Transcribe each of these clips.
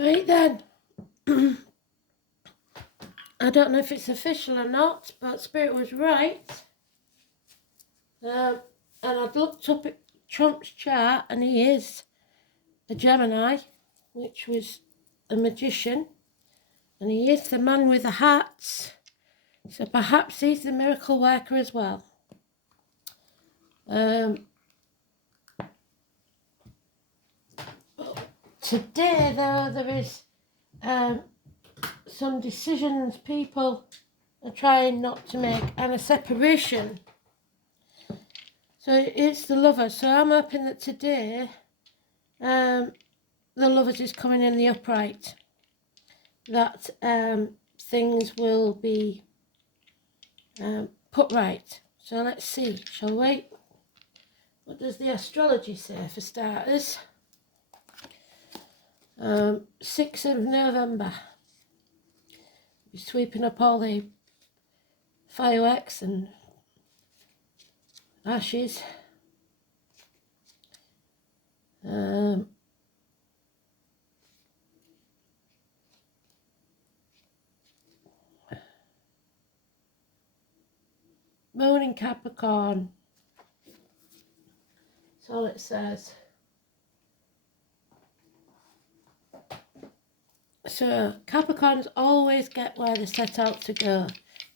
Right then, I don't know if it's official or not, but Spirit was right. And I'd looked up at Trump's chart, and he is a Gemini, which was a magician, and he is the man with the hats. So perhaps he's the miracle worker as well. Today, though, there is some decisions people are trying not to make, and a separation. So it's the Lovers. So I'm hoping that today the Lovers is coming in the upright. That things will be put right. So let's see, shall we? What does the astrology say for starters? 6th of November. Be sweeping up all the fireworks and ashes. Moon in Capricorn. That's all it says. So Capricorns always get where they set out to go.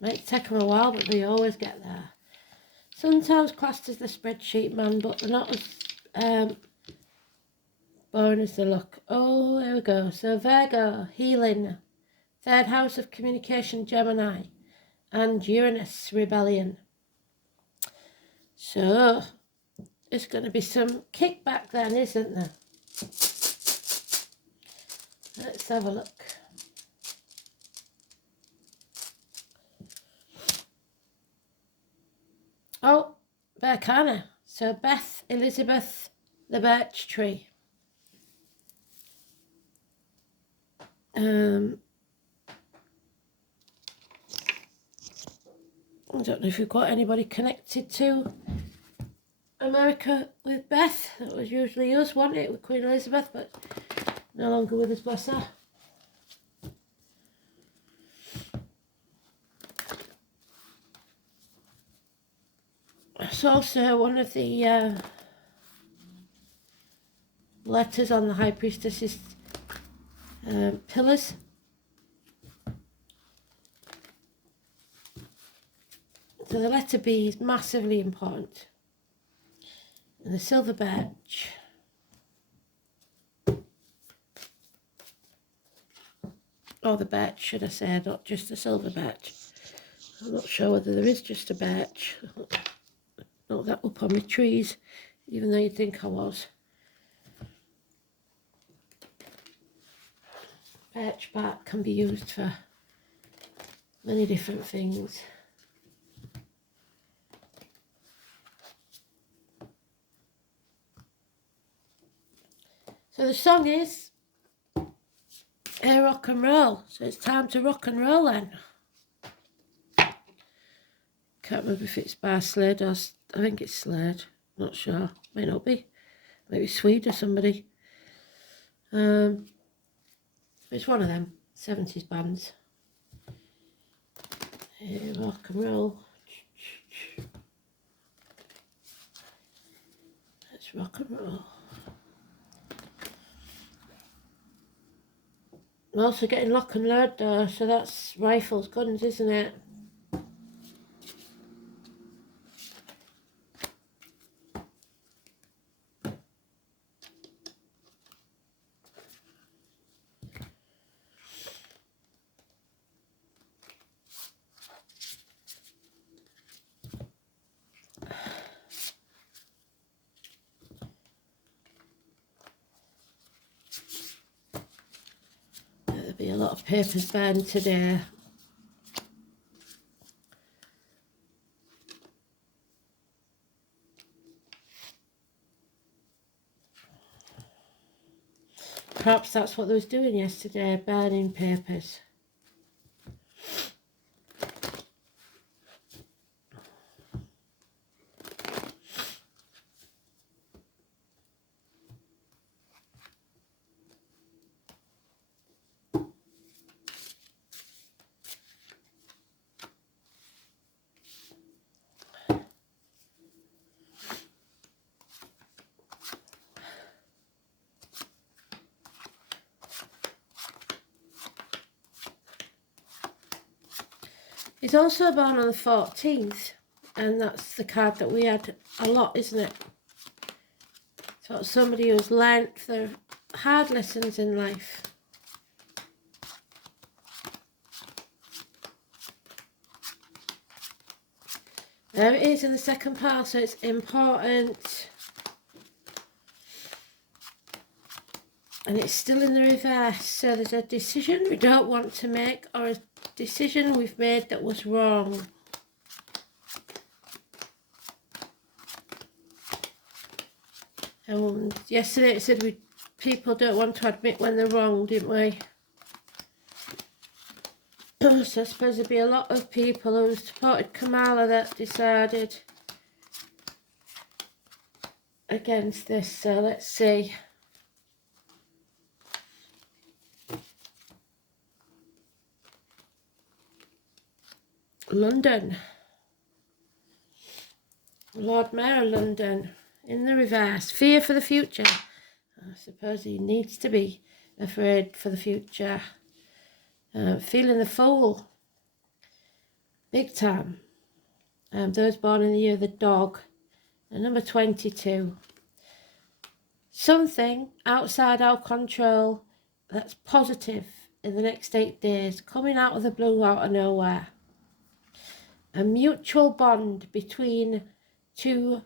Might take them a while, but they always get there. Sometimes classed as the spreadsheet man, but they're not as boring as they look. Oh, there we go. So Virgo, healing, third house of communication, Gemini, and Uranus, rebellion. So there's going to be some kickback then, isn't there? Let's have a look. Oh, Berkana. So Beth, Elizabeth, the birch tree. I don't know if you've got anybody connected to America with Beth. That was usually us, wasn't it, with Queen Elizabeth, but no longer with us, bless her. It's also one of the letters on the High Priestess's pillars. So the letter B is massively important. And the silver birch. Or the birch, should I say, not just the silver birch. I'm not sure whether there is just a birch. Not that up on my trees, even though you'd think I was. Birch bark can be used for many different things. So the song is Hey Rock and Roll. So it's time to rock and roll then. Can't remember if it's by Slade or I think it's Slade. Not sure. May not be. Maybe Swede or somebody. It's one of them 70s bands. Hey, rock and roll. Let's rock and roll. I'm also getting lock and load though, so that's rifles, guns, isn't it? There'll be a lot of papers burned today. Perhaps that's what they was doing yesterday, burning papers. He's also born on the 14th, and that's the card that we had a lot, isn't it? So somebody who's learnt their hard lessons in life. There it is in the second pile, so it's important. And it's still in the reverse, so there's a decision we don't want to make, or a decision we've made that was wrong. And yesterday it said people don't want to admit when they're wrong, didn't we? So I suppose there'd be a lot of people who supported Kamala that decided against this, so let's see. London. Lord Mayor of London in the reverse. Fear for the future. I suppose he needs to be afraid for the future. Feeling the fool. Big time. Those born in the year of the dog. And number 22. Something outside our control that's positive in the next 8 days. Coming out of the blue, out of nowhere. A mutual bond between two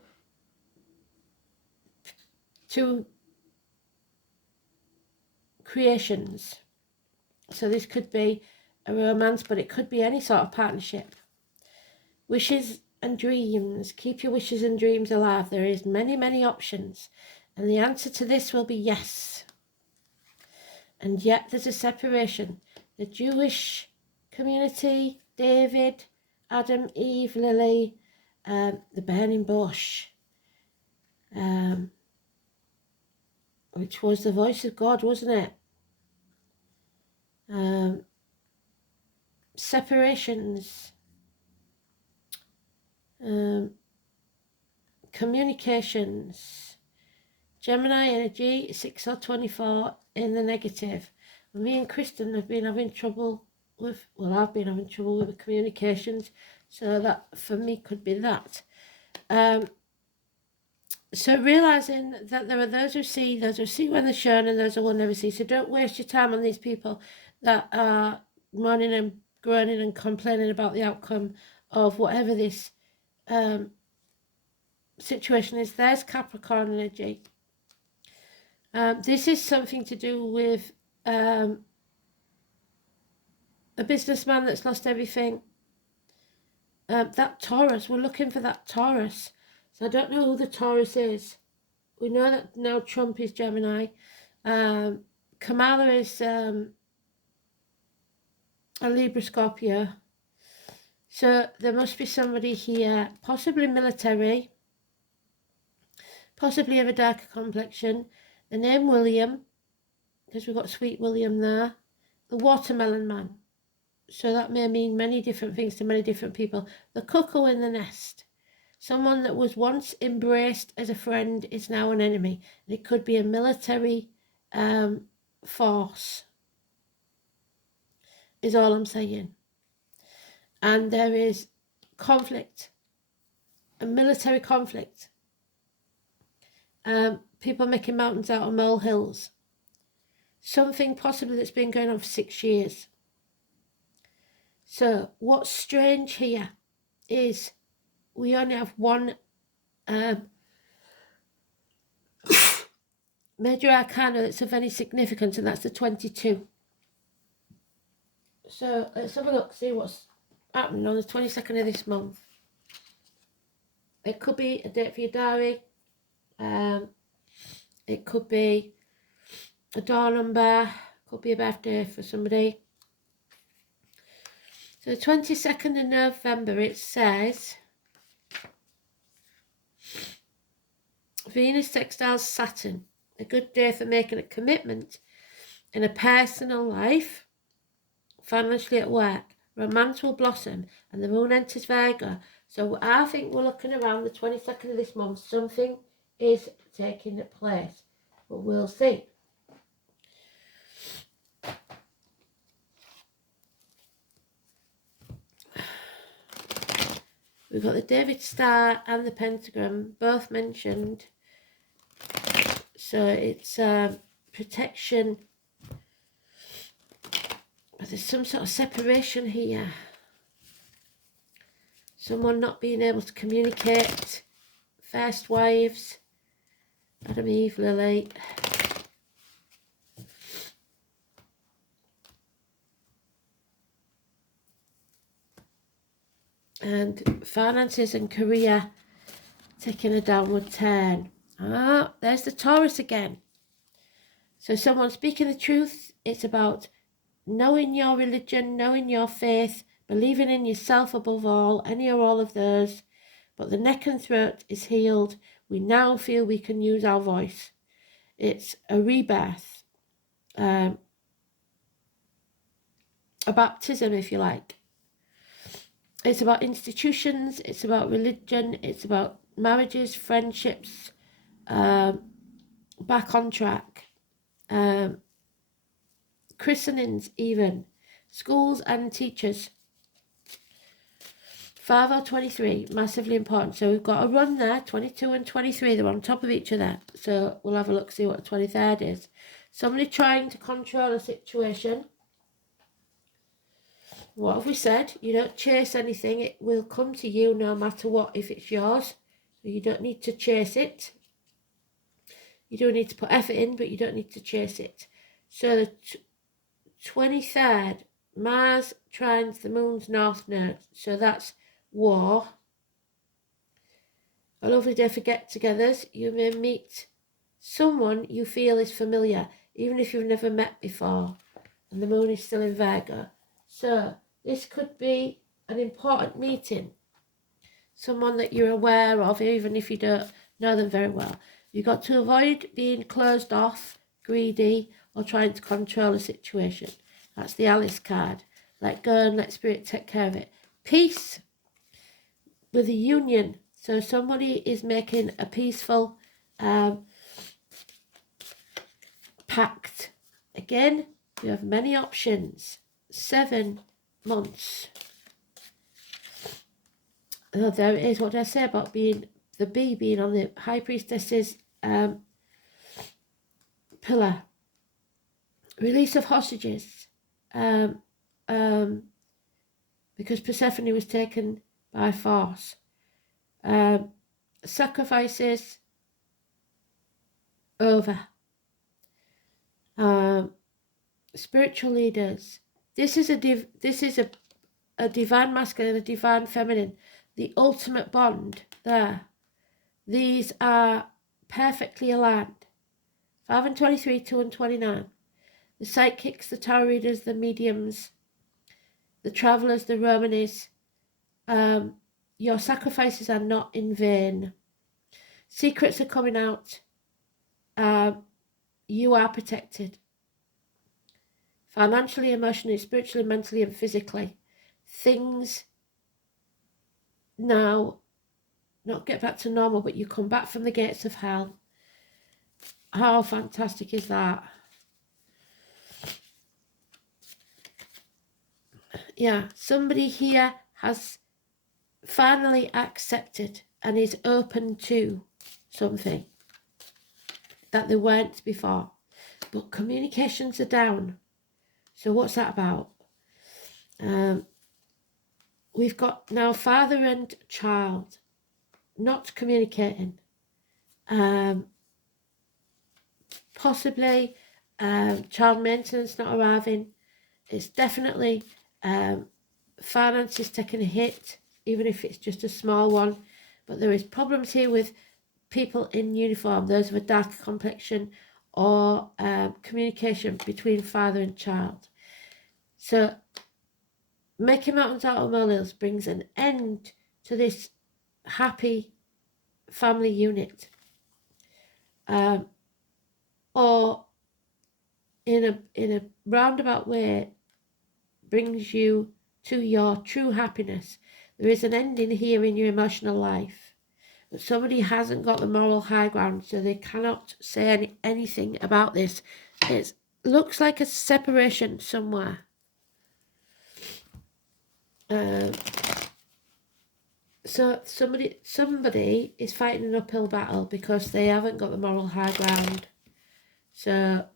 creations. So this could be a romance, but it could be any sort of partnership. Wishes and dreams. Keep your wishes and dreams alive. There is many, many options. And the answer to this will be yes. And yet there's a separation. The Jewish community, David, Adam, Eve, Lily, the burning bush, which was the voice of God, wasn't it? Separations, communications, Gemini energy, 6 or 24 in the negative. Me and Kristen have been having trouble with, well, I've been having trouble with the communications, so that for me could be that. So realising that there are those who see when they're shown, and those who will never see. So don't waste your time on these people that are moaning and groaning and complaining about the outcome of whatever this situation is. There's Capricorn energy. This is something to do with a businessman that's lost everything. That Taurus, we're looking for that Taurus. So I don't know who the Taurus is. We know that now Trump is Gemini. Kamala is a Libra Scorpio. So there must be somebody here, possibly military, possibly of a darker complexion. The name William, because we've got Sweet William there. The Watermelon Man. So that may mean many different things to many different people. The Cuckoo in the Nest. Someone that was once embraced as a friend is now an enemy. And it could be a military force, is all I'm saying. And there is conflict, a military conflict. People making mountains out of molehills. Something possibly that's been going on for 6 years. So what's strange here is we only have one major arcana that's of any significance, and that's the 22. So let's have a look, see what's happening on the 22nd of this month. It could be a date for your diary. It could be a door number. Could be a birthday for somebody. So the 22nd of November, it says Venus sextiles Saturn. A good day for making a commitment in a personal life, financially at work. Romance will blossom, and the moon enters Virgo. So I think we're looking around the 22nd of this month. Something is taking place, but we'll see. We've got the David Star and the Pentagram, both mentioned. So it's protection. But there's some sort of separation here. Someone not being able to communicate. First wives. Adam, Eve, Lily. And finances and career taking a downward turn. Ah, there's the Taurus again. So someone speaking the truth. It's about knowing your religion, knowing your faith, believing in yourself above all, any or all of those. But the neck and throat is healed. We now feel we can use our voice. It's a rebirth, a baptism, if you like. It's about institutions, it's about religion, it's about marriages, friendships, back on track, christenings even, schools and teachers. 5 or 23, massively important. So we've got a run there, 22 and 23, they're on top of each other. So we'll have a look, see what the 23rd is. Somebody trying to control a situation. What have we said? You don't chase anything. It will come to you no matter what if it's yours. So you don't need to chase it. You do need to put effort in, but you don't need to chase it. So the 23rd, Mars trines the moon's north node. So that's war. A lovely day for get-togethers. You may meet someone you feel is familiar, even if you've never met before. And the moon is still in Virgo. So this could be an important meeting. Someone that you're aware of, even if you don't know them very well. You've got to avoid being closed off, greedy, or trying to control a situation. That's the Alice card. Let go and let spirit take care of it. Peace with a union. So somebody is making a peaceful pact. Again, you have many options. 7 months. Oh, there it is. What did I say about being the bee being on the High Priestess's pillar? Release of hostages. Because Persephone was taken by force. Sacrifices over. Spiritual leaders. This is a divine masculine, a divine feminine, the ultimate bond there. These are perfectly aligned. 5 and 23, 2 and 29. The psychics, the tarot readers, the mediums, the travellers, the Romanis. Your sacrifices are not in vain. Secrets are coming out. You are protected. Financially, emotionally, spiritually, mentally, and physically. Things now not get back to normal, but you come back from the gates of hell. How fantastic is that? Yeah, somebody here has finally accepted and is open to something that they weren't before. But communications are down. So what's that about? We've got now father and child not communicating. Possibly child maintenance not arriving. It's definitely finances taking a hit, even if it's just a small one. But there is problems here with people in uniform, those of a darker complexion, or communication between father and child. So making mountains out of molehills brings an end to this happy family unit. Or in a roundabout way brings you to your true happiness. There is an ending here in your emotional life. But somebody hasn't got the moral high ground, so they cannot say anything about this. It looks like a separation somewhere. So somebody is fighting an uphill battle because they haven't got the moral high ground. So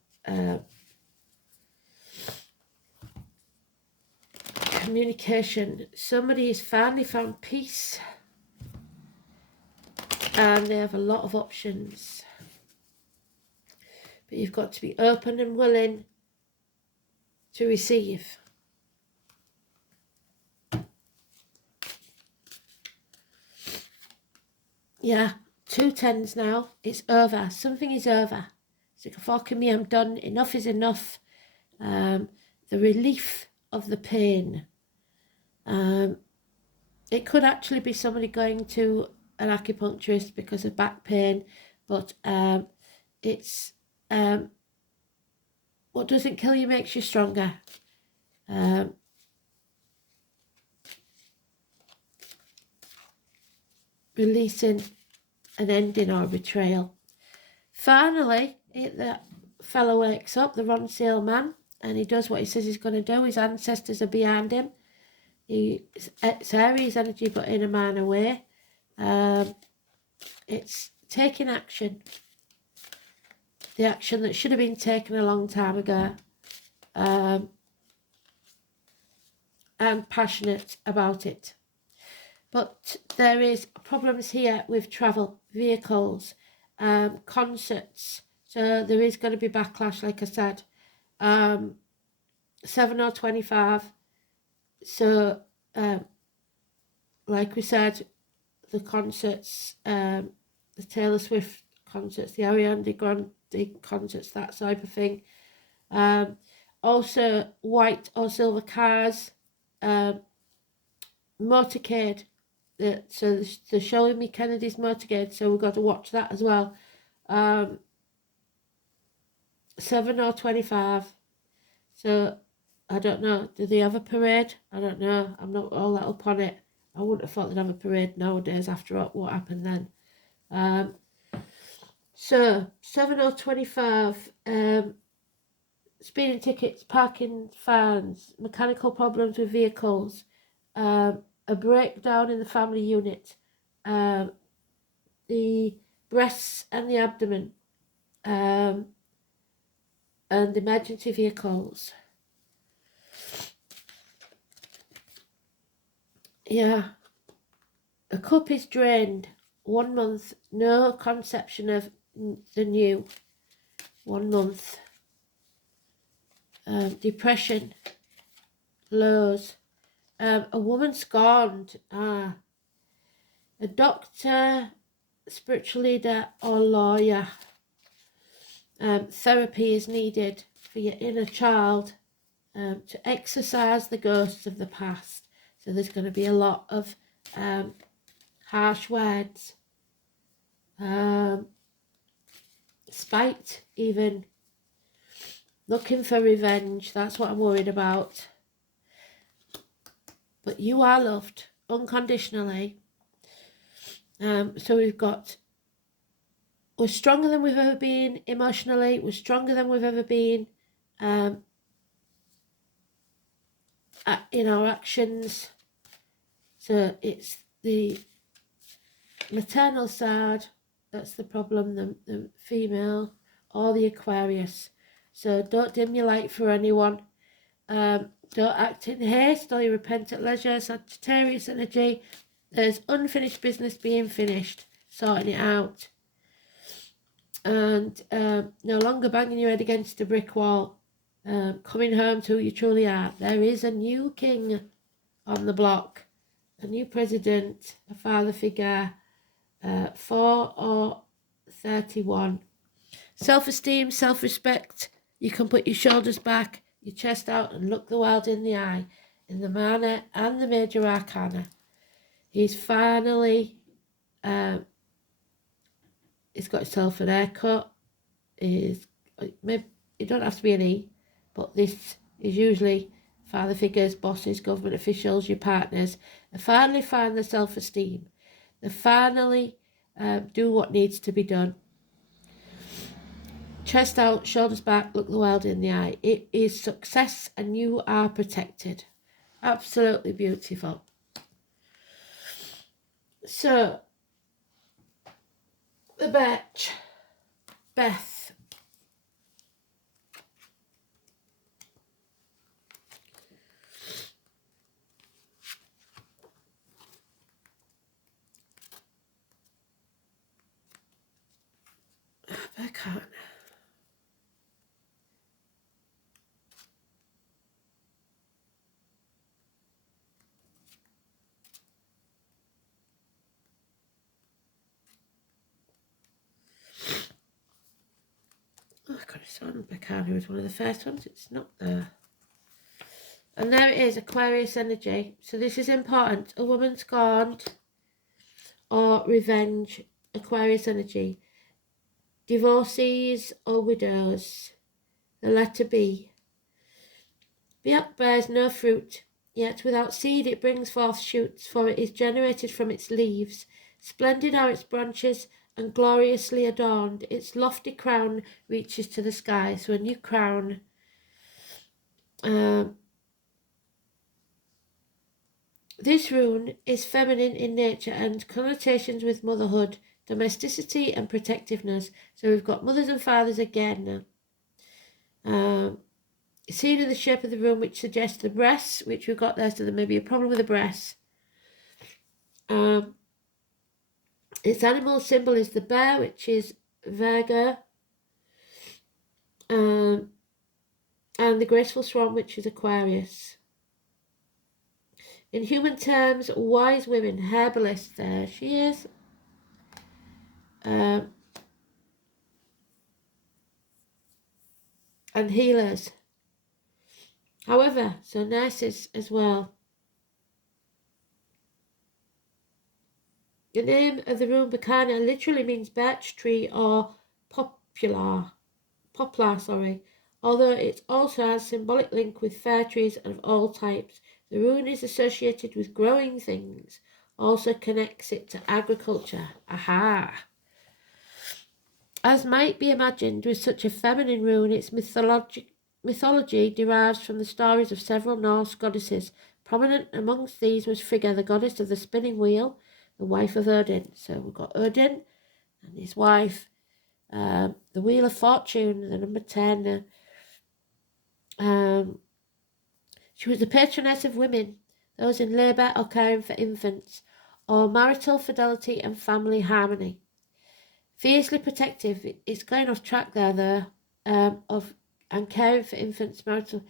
communication. Somebody has finally found peace, and they have a lot of options. But you've got to be open and willing to receive. Yeah, 2 10s now. It's over. Something is over. It's like a fork in me. I'm done. Enough is enough. The relief of the pain. It could actually be somebody going to an acupuncturist because of back pain, but it's what doesn't kill you makes you stronger. Releasing an ending or a betrayal. Finally, the fellow wakes up, the Ron Seal man, and he does what he says he's going to do. His ancestors are behind him. It's Aries energy, but in a minor way. It's taking action. The action that should have been taken a long time ago. And passionate about it. But there is problems here with travel, vehicles, concerts. So there is going to be backlash, like I said. 7 or 25. So, like we said, the concerts, the Taylor Swift concerts, the Ariana Grande concerts, that type of thing. Also, white or silver cars, motorcade. So they're showing me Kennedy's motorcade, so we've got to watch that as well. 7 or 25. So I don't know. Do they have a parade? I don't know. I'm not all that up on it. I wouldn't have thought they'd have a parade nowadays after what happened then. So 7 or 25. Speeding tickets, parking fines, mechanical problems with vehicles, a breakdown in the family unit, the breasts and the abdomen, and emergency vehicles. Yeah, a cup is drained. 1 month, no conception of the new. 1 month. Depression, lows. A woman scorned. A doctor, spiritual leader, or lawyer. Therapy is needed for your inner child to exorcise the ghosts of the past. So there's going to be a lot of harsh words, spite, even looking for revenge. That's what I'm worried about. But you are loved unconditionally. So we're stronger than we've ever been emotionally. We're stronger than we've ever been in our actions. So it's the maternal side that's the problem, the female or the Aquarius. So don't dim your light for anyone. Don't act in haste or you repent at leisure. Sagittarius energy. There's unfinished business being finished. Sorting it out. And no longer banging your head against a brick wall. Coming home to who you truly are. There is a new king on the block. A new president. A father figure. 4 or 31. Self-esteem, self-respect. You can put your shoulders back, your chest out and look the world in the eye. In the minor and the major arcana. He's finally, he's got himself an haircut. Maybe it don't have to be an E, but this is usually father figures, bosses, government officials, your partners. They finally find their self-esteem. They finally do what needs to be done. Chest out, shoulders back, look the world in the eye. It is success and you are protected. Absolutely beautiful. So, the bitch, Beth. I can't. Oh, I could have sworn Bacana was one of the first ones. It's not there. And there it is, Aquarius energy. So this is important. A woman scorned or revenge, Aquarius energy. Divorcees or widows, the letter B. The oak bears no fruit, yet without seed it brings forth shoots, for it is generated from its leaves. Splendid are its branches, and gloriously adorned. Its lofty crown reaches to the sky. So a new crown. This rune is feminine in nature and connotations with motherhood, domesticity and protectiveness. So we've got mothers and fathers again. Seen in the shape of the rune, which suggests the breasts, which we've got there, so there may be a problem with the breasts. Its animal symbol is the bear, which is Virgo, and the graceful swan, which is Aquarius. In human terms, wise women, herbalist, there she is. And healers. However, so nurses as well. The name of the rune Bacana literally means birch tree or poplar, although it also has symbolic link with fir trees of all types. The rune is associated with growing things, also connects it to agriculture. Aha! As might be imagined with such a feminine rune, its mythology derives from the stories of several Norse goddesses. Prominent amongst these was Frigga, the goddess of the spinning wheel, the wife of Odin. So we've got Odin and his wife, the Wheel of Fortune, the number 10. She was the patroness of women, those in labour or caring for infants, or marital fidelity and family harmony. Fiercely protective, it's going off track there though, and caring for infants, marital.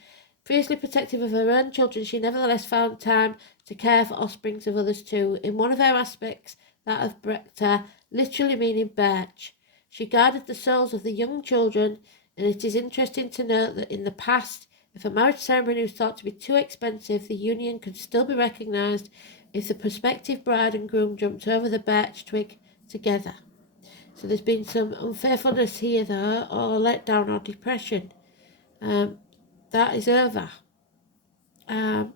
Fiercely protective of her own children, she nevertheless found time to care for offsprings of others too. In one of her aspects, that of Brecta, literally meaning birch, she guarded the souls of the young children, and it is interesting to note that in the past, if a marriage ceremony was thought to be too expensive, the union could still be recognised if the prospective bride and groom jumped over the birch twig together. So there's been some unfaithfulness here though, or letdown or depression. That is over. The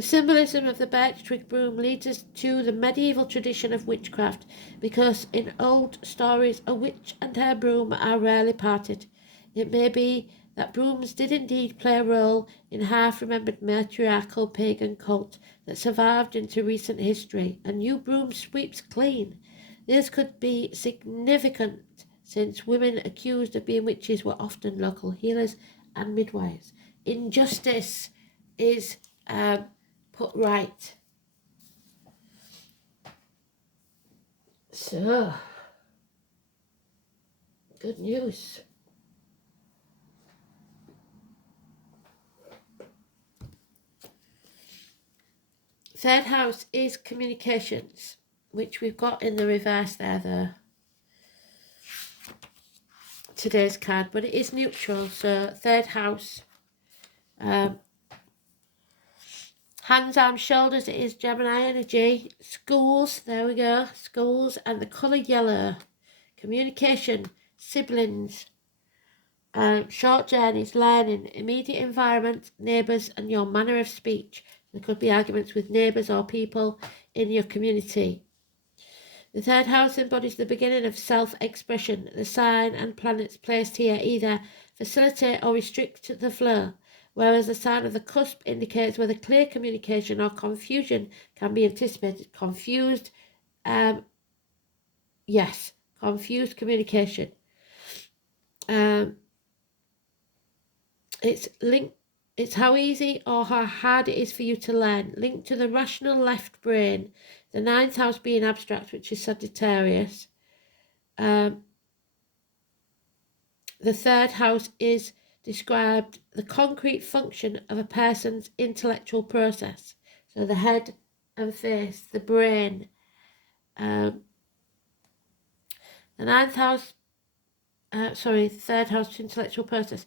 symbolism of the birch twig broom leads us to the medieval tradition of witchcraft, because in old stories a witch and her broom are rarely parted. It may be that brooms did indeed play a role in half-remembered matriarchal pagan cult that survived into recent history. A new broom sweeps clean. This could be significant, since women accused of being witches were often local healers and midwives. Injustice is put right. So, good news. Third house is communications, which we've got in the reverse there, today's card, but it is neutral. So third house, hands, arms, shoulders, it is Gemini energy. Schools, there we go, schools, and the colour yellow. Communication, siblings, short journeys, learning, immediate environment, neighbours, and your manner of speech. There could be arguments with neighbours or people in your community. The third house embodies the beginning of self-expression. The sign and planets placed here either facilitate or restrict the flow. whereas the sign of the cusp indicates whether clear communication or confusion can be anticipated. Confused, yes, confused communication. It's how easy or how hard it is for you to learn. Linked to the rational left brain, the ninth house being abstract, which is Sagittarius. The third house is described the concrete function of a person's intellectual process. So the head and face, the brain. The ninth house, third house, intellectual process.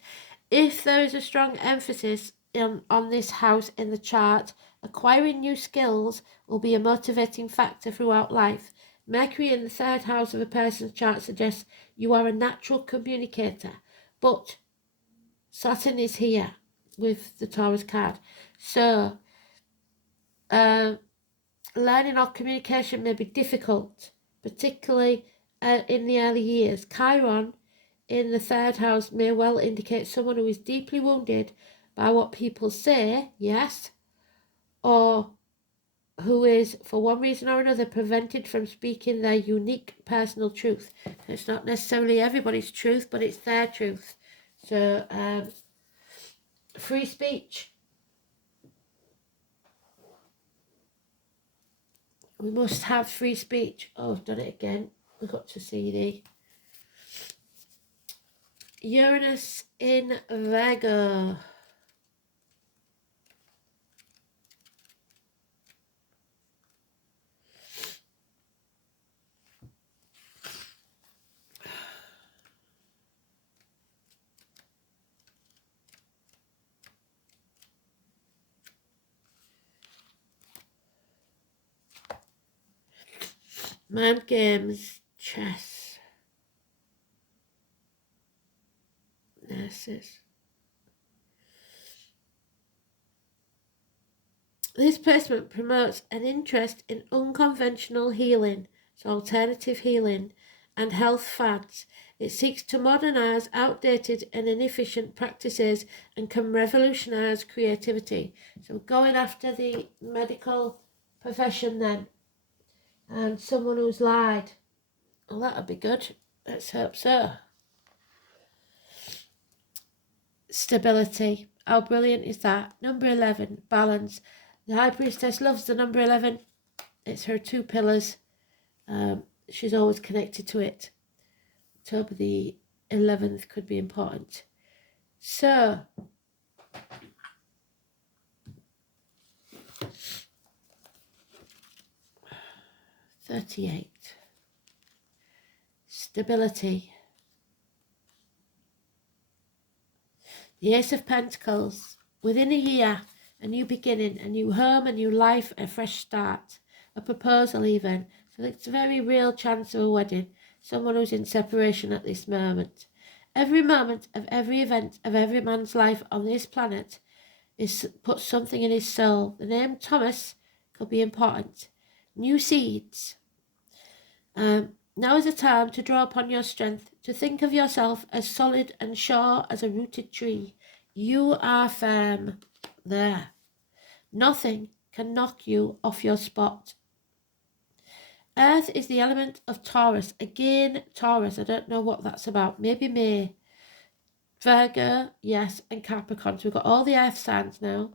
If there is a strong emphasis on this house in the chart, acquiring new skills will be a motivating factor throughout life. Mercury in the third house of a person's chart suggests you are a natural communicator, but Saturn is here with the Taurus card. So, learning or communication may be difficult, particularly in the early years. Chiron in the third house may well indicate someone who is deeply wounded by what people say, yes, or who is, for one reason or another, prevented from speaking their unique personal truth. It's not necessarily everybody's truth, but it's their truth. So, free speech. We must have free speech. Oh, I've done it again. We've got to see the Uranus in Virgo. Mind games, chess, nurses. This placement promotes an interest in unconventional healing, so alternative healing, and health fads. It seeks to modernise outdated and inefficient practices and can revolutionise creativity. So going after the medical profession then, and someone who's lied. Well, that'll be good. Let's hope so. Stability. How brilliant is that? Number 11, balance. The High Priestess loves the number 11. It's her two pillars. She's always connected to it. October the 11th could be important. So, $38. Stability. The Ace of Pentacles. Within a year, a new beginning, a new home, a new life, a fresh start, a proposal even. So it's a very real chance of a wedding. Someone who's in separation at this moment. Every moment of every event of every man's life on this planet puts something in his soul. The name Thomas could be important. New seeds. Now is the time to draw upon your strength, to think of yourself as solid and sure as a rooted tree. You are firm there. Nothing can knock you off your spot. Earth is the element of Taurus. Again, Taurus, I don't know what that's about. Maybe May. Virgo, yes, and Capricorn. So we've got all the earth signs now.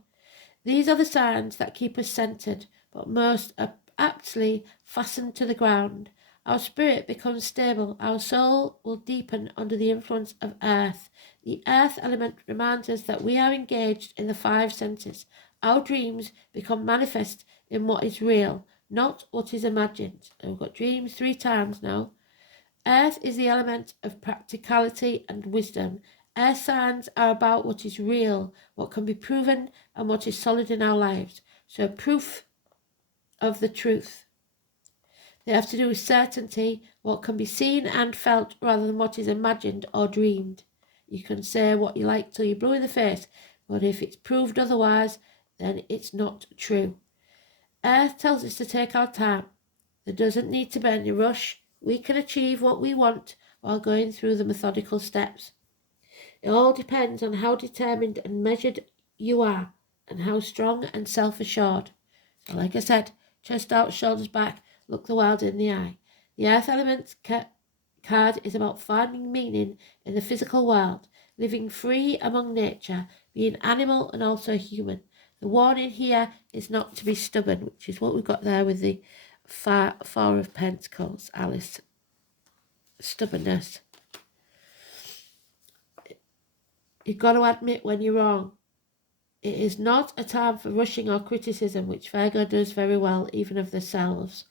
These are the signs that keep us centered, but most are aptly fastened to the ground. Our spirit becomes stable. Our soul will deepen under the influence of earth. The earth element reminds us that we are engaged in the five senses. Our dreams become manifest in what is real, not what is imagined. And we've got dreams 3 times now. Earth is the element of practicality and wisdom. Earth signs are about what is real, what can be proven, and what is solid in our lives. So proof of the truth. They have to do with certainty, what can be seen and felt rather than what is imagined or dreamed. You can say what you like till you're blue in the face, but if it's proved otherwise, then it's not true. Earth tells us to take our time. There doesn't need to be any rush. We can achieve what we want while going through the methodical steps. It all depends on how determined and measured you are and how strong and self-assured. So like I said, chest out, shoulders back, look the world in the eye. The Earth Element card is about finding meaning in the physical world, living free among nature, being animal and also human. The warning here is not to be stubborn, which is what we've got there with the Four of Pentacles, Alice. Stubbornness. You've got to admit when you're wrong. It is not a time for rushing or criticism, which Virgo does very well, even of themselves.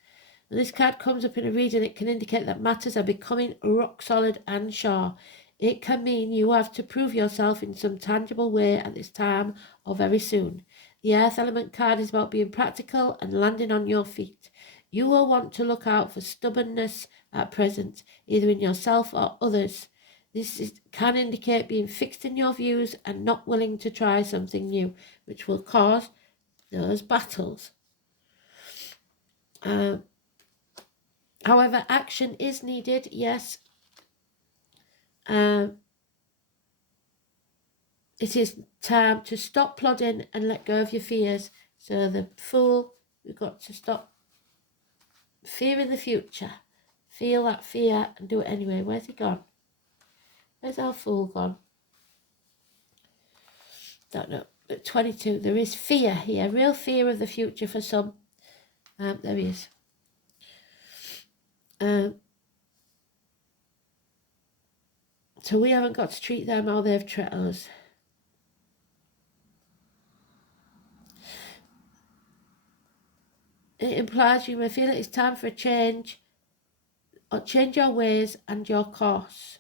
When this card comes up in a reading, it can indicate that matters are becoming rock solid and sure. It can mean you have to prove yourself in some tangible way at this time or very soon. The Earth Element card is about being practical and landing on your feet. You will want to look out for stubbornness at present, either in yourself or others. Can indicate being fixed in your views and not willing to try something new, which will cause those battles. However, action is needed, yes. It is time to stop plodding and let go of your fears. So the Fool, we've got to stop fearing the future. Feel that fear and do it anyway. Where's he gone? Where's our Fool gone? Don't know. At 22, there is fear here. Real fear of the future for some. There he is. So we haven't got to treat them how they've treated us. It implies you may feel it is time for a change, or change your ways and your course.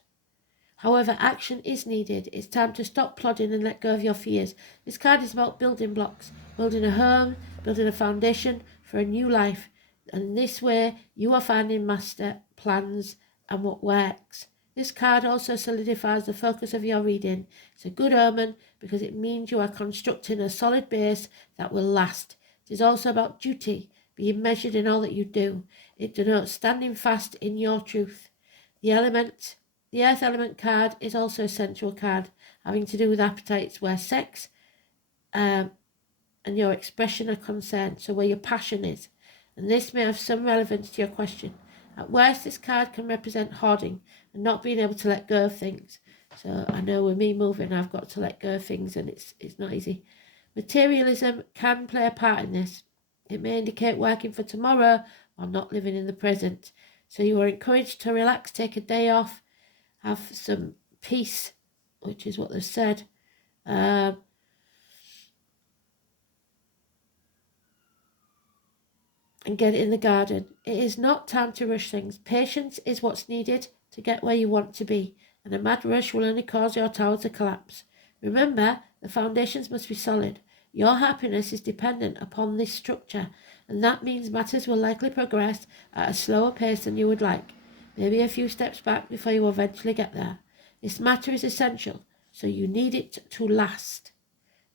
However, action is needed. It's time to stop plodding and let go of your fears. This card is about building blocks, building a home, building a foundation for a new life. And in this way, you are finding master plans and what works. This card also solidifies the focus of your reading. It's a good omen because it means you are constructing a solid base that will last. It is also about duty, being measured in all that you do. It denotes standing fast in your truth. The Earth Element card is also a sensual card, having to do with appetites where sex and your expression are concerned, so where your passion is. And this may have some relevance to your question. At worst, this card can represent hoarding and not being able to let go of things. So I know with me moving, I've got to let go of things and it's not easy. Materialism can play a part in this. It may indicate working for tomorrow or not living in the present. So you are encouraged to relax, take a day off, have some peace, which is what they've said. And get it in the garden. It is not time to rush things. Patience is what's needed to get where you want to be, and a mad rush will only cause your tower to collapse. Remember, the foundations must be solid. Your happiness is dependent upon this structure, and that means matters will likely progress at a slower pace than you would like. Maybe a few steps back before you eventually get there. This matter is essential, so you need it to last.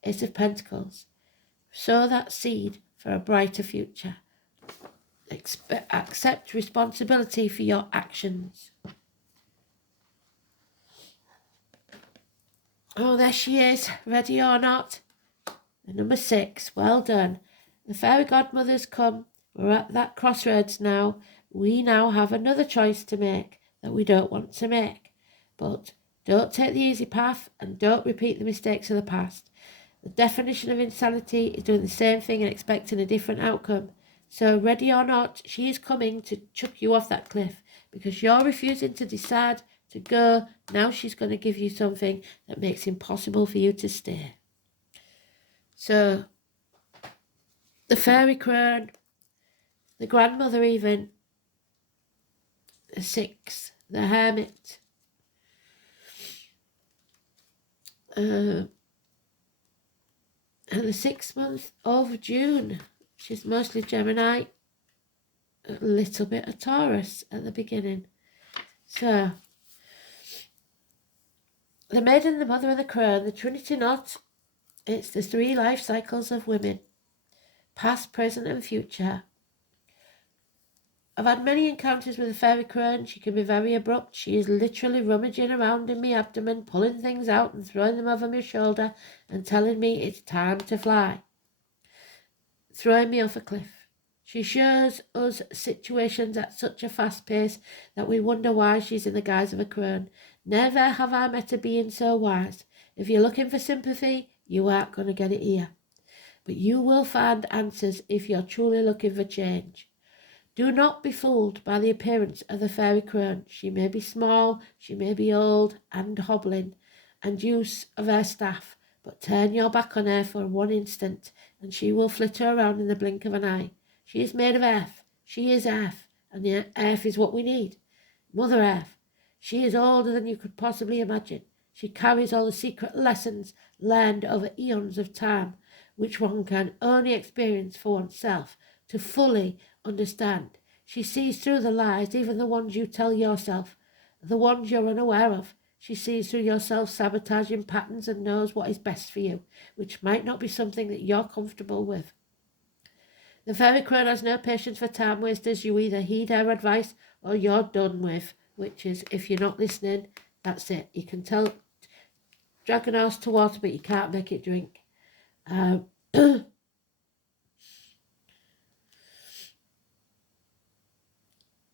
Ace of Pentacles. Sow that seed for a brighter future. Accept responsibility for your actions. Oh, there she is. Ready or not? The number 6. Well done. The fairy godmothers come. We're at that crossroads now. We now have another choice to make that we don't want to make. But don't take the easy path and don't repeat the mistakes of the past. The definition of insanity is doing the same thing and expecting a different outcome. So, ready or not, she is coming to chuck you off that cliff because you're refusing to decide to go. Now she's going to give you something that makes it impossible for you to stay. So, the fairy crone, the grandmother even, the 6, the hermit, and the 6th month of June. She's mostly Gemini, a little bit of Taurus at the beginning. So, the maiden, the mother, and the crone, the Trinity knot, it's the 3 life cycles of women, past, present, and future. I've had many encounters with a fairy crone. She can be very abrupt. She is literally rummaging around in my abdomen, pulling things out and throwing them over my shoulder and telling me it's time to fly, throwing me off a cliff. She shows us situations at such a fast pace that we wonder why she's in the guise of a crone. Never have I met a being so wise. If you're looking for sympathy, you aren't going to get it here. But you will find answers if you're truly looking for change. Do not be fooled by the appearance of the fairy crone. She may be small, she may be old and hobbling, and use of her staff, but turn your back on her for 1 instant, and she will flitter around in the blink of an eye. She is made of earth. She is earth, and the earth is what we need. Mother Earth. She is older than you could possibly imagine. She carries all the secret lessons learned over eons of time, which one can only experience for oneself to fully understand. She sees through the lies, even the ones you tell yourself, the ones you're unaware of. She sees through your self-sabotaging patterns and knows what is best for you, which might not be something that you're comfortable with. The fairy crone has no patience for time wasters. You either heed her advice or you're done with, which is, if you're not listening, that's it. You can tell drag an horse to water, but you can't make it drink.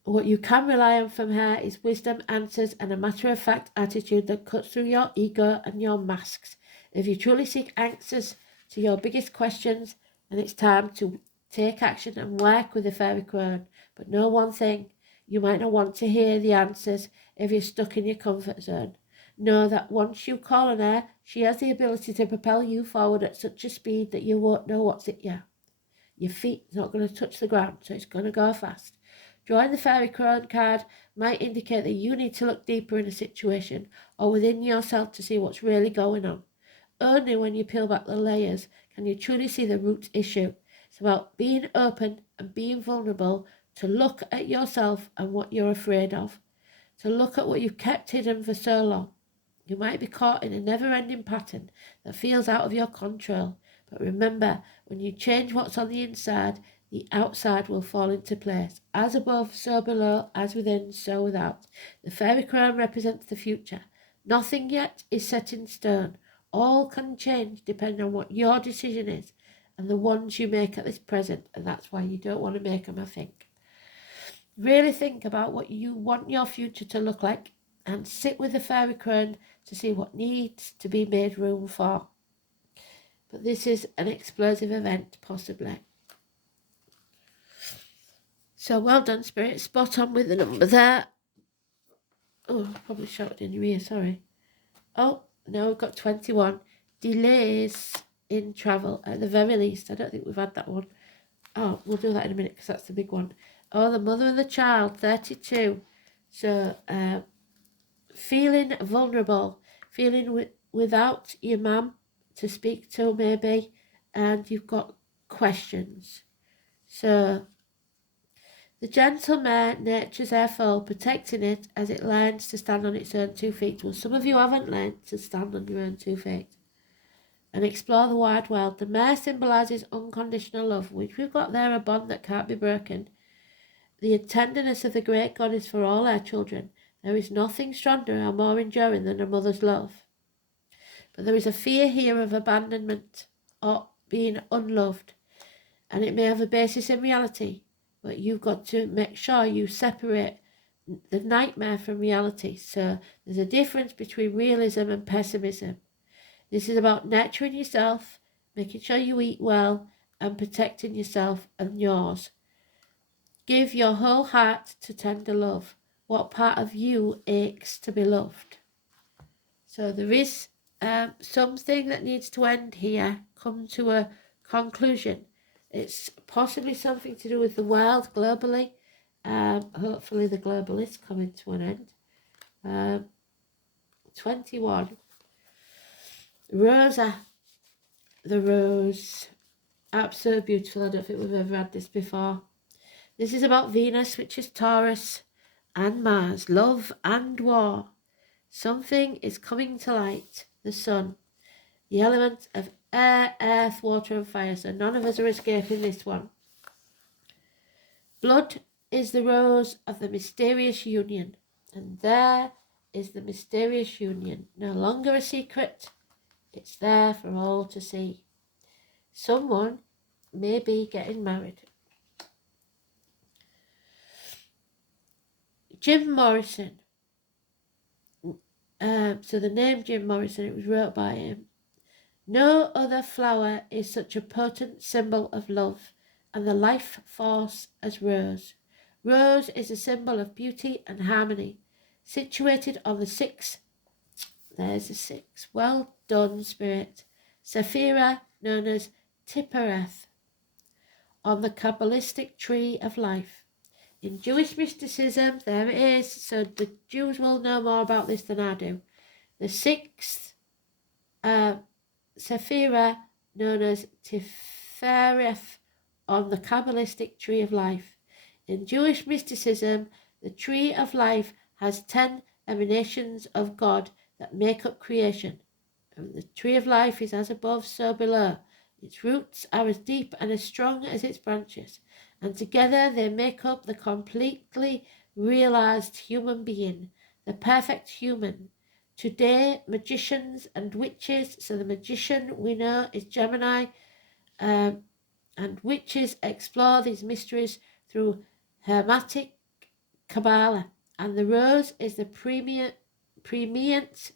What you can rely on from her is wisdom, answers, and a matter-of-fact attitude that cuts through your ego and your masks. If you truly seek answers to your biggest questions, then it's time to take action and work with the fairy crone. But know one thing, you might not want to hear the answers if you're stuck in your comfort zone. Know that once you call on her, she has the ability to propel you forward at such a speed that you won't know what's at you. Your feet's not going to touch the ground, so it's going to go fast. Drawing the fairy crone card might indicate that you need to look deeper in a situation or within yourself to see what's really going on. Only when you peel back the layers can you truly see the root issue. It's about being open and being vulnerable to look at yourself and what you're afraid of, to look at what you've kept hidden for so long. You might be caught in a never-ending pattern that feels out of your control. But remember, when you change what's on the inside, the outside will fall into place. As above, so below, as within, so without. The fairy crone represents the future. Nothing yet is set in stone. All can change depending on what your decision is and the ones you make at this present. And that's why you don't want to make them, I think. Really think about what you want your future to look like and sit with the fairy crone to see what needs to be made room for. But this is an explosive event, possibly. So well done, Spirit. Spot on with the number there. Oh, I probably shouted in your ear, sorry. Oh, no, we've got 21. Delays in travel, at the very least. I don't think we've had that one. Oh, we'll do that in a minute because that's the big one. Oh, the mother and the child, 32. So, feeling vulnerable, feeling without your mum to speak to maybe, and you've got questions. So, the gentle mare nurtures her foal, protecting it as it learns to stand on its own 2 feet. Well, some of you haven't learned to stand on your own 2 feet and explore the wide world. The mare symbolises unconditional love, which we've got there, a bond that can't be broken. The tenderness of the great God is for all our children. There is nothing stronger or more enduring than a mother's love. But there is a fear here of abandonment or being unloved, and it may have a basis in reality. But you've got to make sure you separate the nightmare from reality. So there's a difference between realism and pessimism. This is about nurturing yourself, making sure you eat well, and protecting yourself and yours. Give your whole heart to tender love. What part of you aches to be loved? So there is something that needs to end here, come to a conclusion. It's possibly something to do with the world globally. Hopefully the global is coming to an end. 21. Rosa. The rose. Absolutely beautiful. I don't think we've ever had this before. This is about Venus, which is Taurus, and Mars. Love and war. Something is coming to light. The sun. The elements of air, earth, water and fire. So none of us are escaping this one. Blood is the rose of the mysterious union. And there is the mysterious union, no longer a secret. It's there for all to see. Someone may be getting married. Jim Morrison. So the name Jim Morrison, it was wrote by him. No other flower is such a potent symbol of love and the life force as rose. Rose is a symbol of beauty and harmony, situated on the sixth. There's a six. Well done, Spirit. Sephira, known as Tiphereth, on the Kabbalistic tree of life. In Jewish mysticism, there it is. So the Jews will know more about this than I do. The sixth Sephira, known as Tifereth, on the Kabbalistic tree of life. In Jewish mysticism, the tree of life has 10 emanations of God that make up creation. And the tree of life is as above, so below. Its roots are as deep and as strong as its branches, and together they make up the completely realized human being, the perfect human. Today, magicians and witches, so the magician we know is Gemini, and witches explore these mysteries through Hermetic Kabbalah, and the rose is the preeminent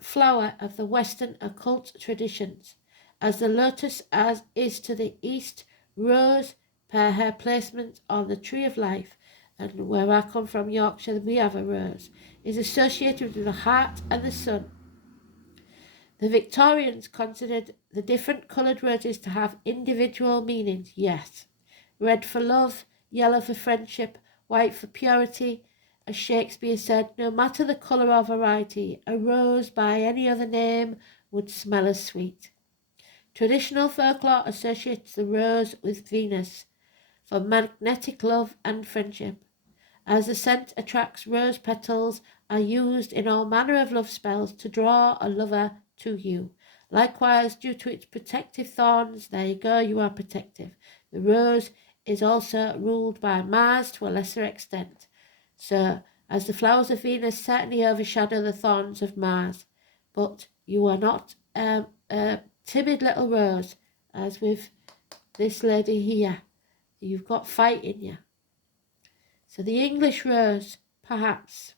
flower of the Western occult traditions, as the lotus as is to the east. Rose, per her placement on the tree of life, and where I come from, Yorkshire, we have a rose, is associated with the heart and the sun. The Victorians considered the different coloured roses to have individual meanings, yes. Red for love, yellow for friendship, white for purity. As Shakespeare said, no matter the colour or variety, a rose by any other name would smell as sweet. Traditional folklore associates the rose with Venus for magnetic love and friendship. As the scent attracts, rose petals are used in all manner of love spells to draw a lover to you. Likewise, due to its protective thorns, there you go, you are protective. The rose is also ruled by Mars to a lesser extent. So, as the flowers of Venus certainly overshadow the thorns of Mars, but you are not a timid little rose, as with this lady here. You've got fight in you. So the English rose, perhaps.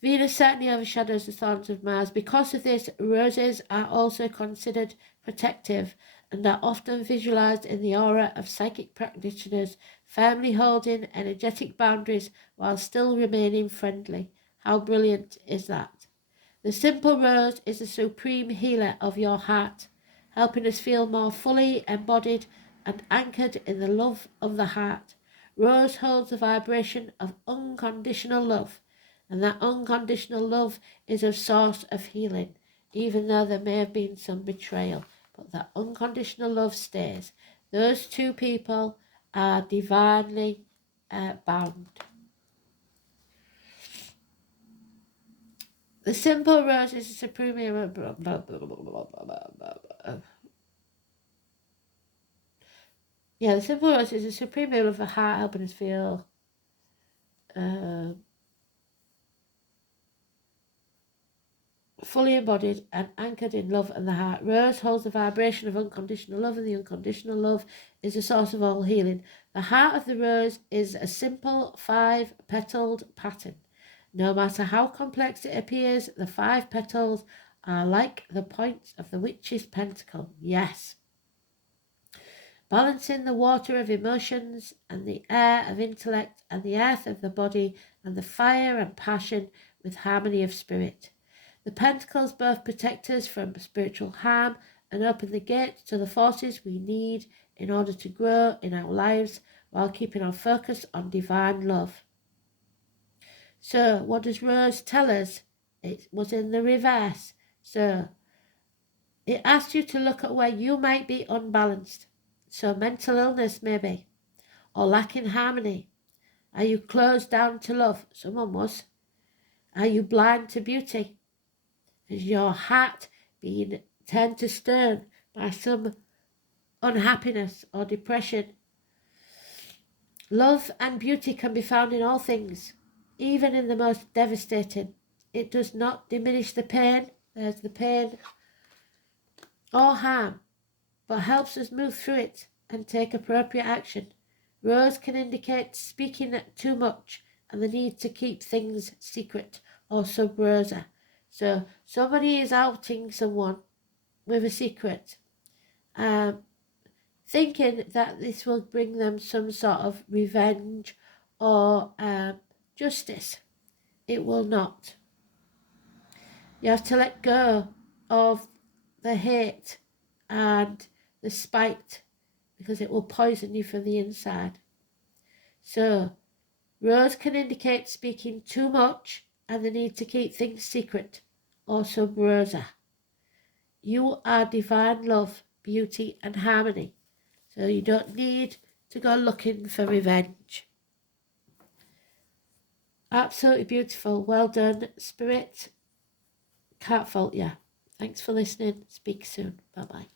Venus certainly overshadows the thorns of Mars. Because of this, roses are also considered protective and are often visualized in the aura of psychic practitioners, firmly holding energetic boundaries while still remaining friendly. How brilliant is that? The simple rose is the supreme healer of your heart, helping us feel more fully embodied and anchored in the love of the heart. Rose holds the vibration of unconditional love, and that unconditional love is a source of healing, even though there may have been some betrayal. But that unconditional love stays. Those two people are divinely bound. The simple rose is the supreme. Yeah, the simple rose is the supreme healer of the heart, helping us feel fully embodied and anchored in love and the heart. Rose holds the vibration of unconditional love, and the unconditional love is the source of all healing. The heart of the rose is a simple 5-petaled pattern. No matter how complex it appears, the 5 petals are like the points of the witch's pentacle. Yes. Balancing the water of emotions and the air of intellect and the earth of the body and the fire and passion with harmony of spirit. The pentacles both protect us from spiritual harm and open the gate to the forces we need in order to grow in our lives while keeping our focus on divine love. So what does Rose tell us? It was in the reverse. So it asks you to look at where you might be unbalanced. So mental illness maybe, or lacking harmony. Are you closed down to love? Someone was. Are you blind to beauty? Has your heart been turned to stone by some unhappiness or depression? Love and beauty can be found in all things, even in the most devastating. It does not diminish the pain, there's the pain, or harm, but helps us move through it and take appropriate action. Rose can indicate speaking too much and the need to keep things secret, or sub rosa. So somebody is outing someone with a secret, thinking that this will bring them some sort of revenge or justice. It will not. You have to let go of the hate and the spite, because it will poison you from the inside. So, rose can indicate speaking too much and the need to keep things secret, or sub rosa. You are divine love, beauty and harmony, so you don't need to go looking for revenge. Absolutely beautiful. Well done, Spirit. Can't fault you. Thanks for listening. Speak soon. Bye-bye.